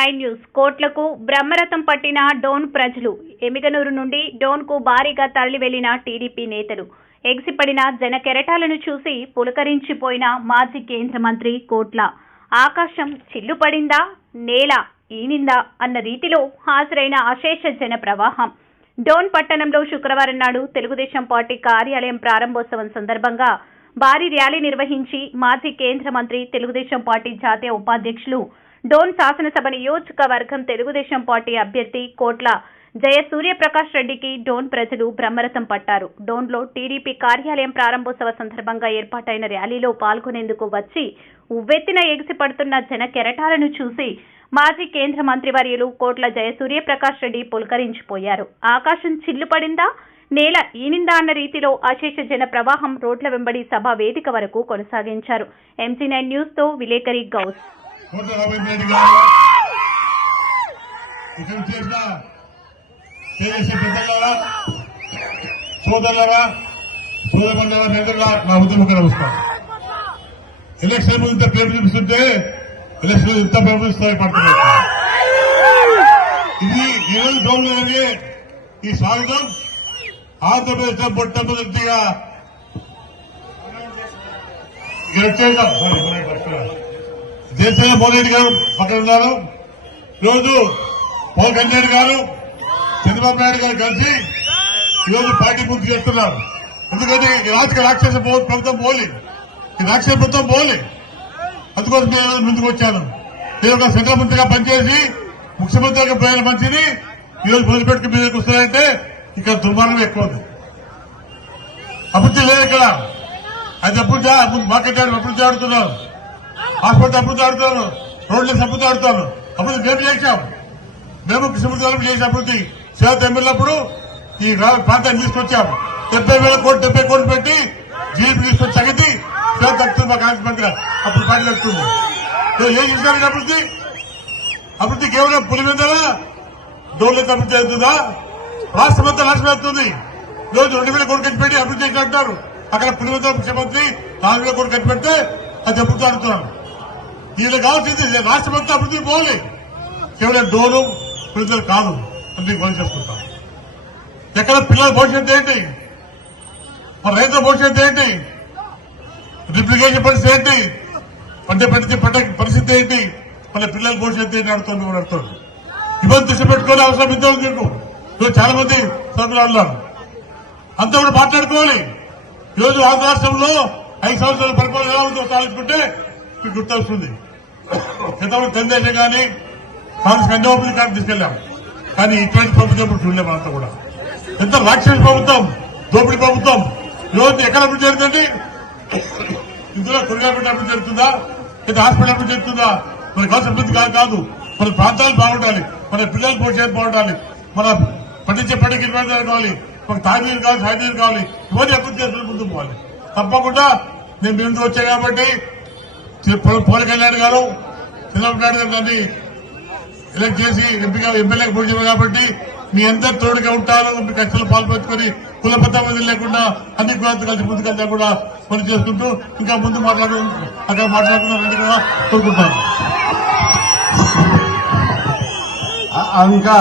9 news కోట్లకు బ్రహ్మరథం పట్టిన డోన్ ప్రజలు ఎమిగనూరు నుండి డోన్కు భారీగా తరలి వెళ్లిన టీడీపీ నేతలు ఎగిసిపడిన జన కెరటాలను చూసి పులకరించిపోయిన మాజీ కేంద్ర మంత్రి కోట్ల ఆకాశం చిల్లుపడిందా నేల ఈనిందా అన్న రీతిలో హాజరైన అశేష జన ప్రవాహం డోన్ పట్టణంలో శుక్రవారం నాడు తెలుగుదేశం పార్టీ కార్యాలయం ప్రారంభోత్సవం సందర్భంగా భారీ ర్యాలీ నిర్వహించి మాజీ కేంద్ర మంత్రి తెలుగుదేశం పార్టీ జాతీయ ఉపాధ్యక్షులు డోన్ శాసనసభ నియోజకవర్గం తెలుగుదేశం పార్టీ అభ్యర్థి కోట్ల జయసూర్యప్రకాష్ రెడ్డికి డోన్ ప్రజలు బ్రహ్మరథం పట్టారు. డోన్లో టీడీపీ కార్యాలయం ప్రారంభోత్సవ సందర్భంగా ఏర్పాటైన ర్యాలీలో పాల్గొనేందుకు వచ్చి ఉవ్వెత్తిన ఎగిసిపడుతున్న జన కెరటాలను చూసి మాజీ కేంద్ర మంత్రివర్యులు కోట్ల జయసూర్యప్రకాష్ రెడ్డి పులకరించిపోయారు. ఆకాశం చిల్లుపడిందా నేల ఈనిందా అన్న రీతిలో అశేష జన ప్రవాహం రోడ్ల వెంబడి సభ వేదిక వరకు కొనసాగించారు. MC9 న్యూస్ తో విలేకరి గౌస్. ఎలక్షన్ ఇంత ప్రేమ చూపిస్తుంటే ఎలక్షన్ ఇంత ప్రేమ పడుతున్నాయి. ఇది ఈరోజు డోన్లో జరిగే ఈ స్వాగతం ఆంధ్రప్రదేశ్ మొట్టమొదటిగా దేశంలో మోదీ గారు పక్కన ఉన్నారు. ఈరోజు పవన్ కళ్యాణ్ గారు చంద్రబాబు నాయుడు గారు కలిసి ఈరోజు పార్టీ పూర్తి చేస్తున్నారు. ఎందుకంటే రాజకీయ రాక్షస ప్రభుత్వం పోలి ఈ రాక్షస ప్రభుత్వం పోలి అందుకోసం నేను ముందుకు వచ్చాను. నేను ఒక సెంట్రల్ మంత్రిగా పనిచేసి ముఖ్యమంత్రిగా పోయిన మంచిని ఈరోజు మొదలుపెట్టుకు మీదకి వస్తున్నాయంటే ఇక్కడ దుర్మార్గం ఎక్కువ ఉంది. అభివృద్ధి లేదు ఇక్కడ. అది అభివృద్ధి మార్కెట్ అభివృద్ధి ఆడుతున్నారు, హాస్పిటల్ అభివృద్ధి ఆడుతున్నారు, రోడ్లకు అభివృద్ధి ఆడుతున్నారు. అభివృద్ధి మేము చేశాం. మేము కృష్ణమూర్తి చేసిన అభివృద్ధి సేవ తెమ్మినప్పుడు ఈ ప్రాంతాన్ని తీసుకొచ్చాము. 70,000 కోట్లు పెట్టి జీపీ తీసుకొచ్చి తగ్గింది సేవ తగ్గుతుంది మా కాంగ్రెస్ మంత్రి అప్పుడు పార్టీ తగ్గుతుంది. ఏం చేసినారు అభివృద్ధి? అభివృద్ధి కేవలం పులి మీద డోర్లతో అభివృద్ధి అవుతుందా? రాష్ట్రమంతా నాశనం అవుతుంది. ఈరోజు 2,000 కోట్లు ఖర్చు పెట్టి అభివృద్ధి చేసి అంటారు. అక్కడ పులివెందుల ముఖ్యమంత్రి 4,000 కోట్లు ఖర్చు పెడితే అది అభివృద్ధి ఆడుతున్నాను. వీళ్ళకి కావాల్సింది రాష్ట్రమంతా అభివృద్ధి పోవాలి, కేవలం డోరు పులివెందులు కాదు అని గోల్ చేసుకుంటాం. ఎక్కడ పిల్లల భవిష్యత్తు ఏంటి? మన రైతుల భవిష్యత్తు ఏంటి? రిప్లికేషన్ పరిస్థితి ఏంటి? పంట పరిస్థితి ఏంటి? మన పిల్లల భవిష్యత్తు ఏంటి అడుగుతుంది. ఇబ్బంది దృష్టి పెట్టుకోవాలి. అవసరం ఇంత మీకు చాలా మంది సభ్యులు అన్నారు. అంతా కూడా మాట్లాడుకోవాలి. ఈరోజు ఆంధ్ర రాష్ట్రంలో 5 సంవత్సరాల పరిపాలన ఎలా ఉందో ఆలోచుకుంటే మీకు గుర్తొస్తుంది. గతంలో తెలుగుదేశం కానీ కాంగ్రెస్ అన్ని ఓపెన్ కార్డు తీసుకెళ్లాం. కానీ ఇటువంటి ప్రభుత్వం ఇప్పుడు చూడలేము. అంతా కూడా ఎంత రాక్షస ప్రభుత్వం, దోపిడీ ప్రభుత్వం. ఈరోజు ఎక్కడ అభివృద్ధి జరుగుతుంది? ఇందులో కొరిగాపేట అభివృద్ధి జరుగుతుందా? లేదా హాస్పిటల్ అభివృద్ధి జరుగుతుందా? మన కావాల్సిన అభివృద్ధి కాదు. మన ప్రాంతాలు బాగుండాలి, మన పిల్లల భవిష్యత్తు బాగుండాలి, మన పండించే పంటకి ఇబ్బంది కావాలి, మాకు తాగునీరు కావాలి, సాగునీరు కావాలి. ఇవన్నీ అభివృద్ధి చేసిన ముందు పోవాలి. తప్పకుండా నేను మీ ముందు వచ్చాను కాబట్టి పవన్ కళ్యాణ్ గారు చంద్రబాబు నాయుడు గారు దాన్ని ఎలక్ట్ చేసి ఎమ్మెల్యేకి పోటీ చేయాలి కాబట్టి మీ అందరు తోడుగా ఉంటారు. మీ కష్టాలు పాల్పంచుకొని కుల పద్ధతి లేకుండా అన్ని కులాలతో కలిసి ముందుకెళ్తా కూడా పని చేసుకుంటూ ఇంకా ముందు అక్కడ మాట్లాడుతున్నారని కూడా కోరుకుంటాను. ఇంకా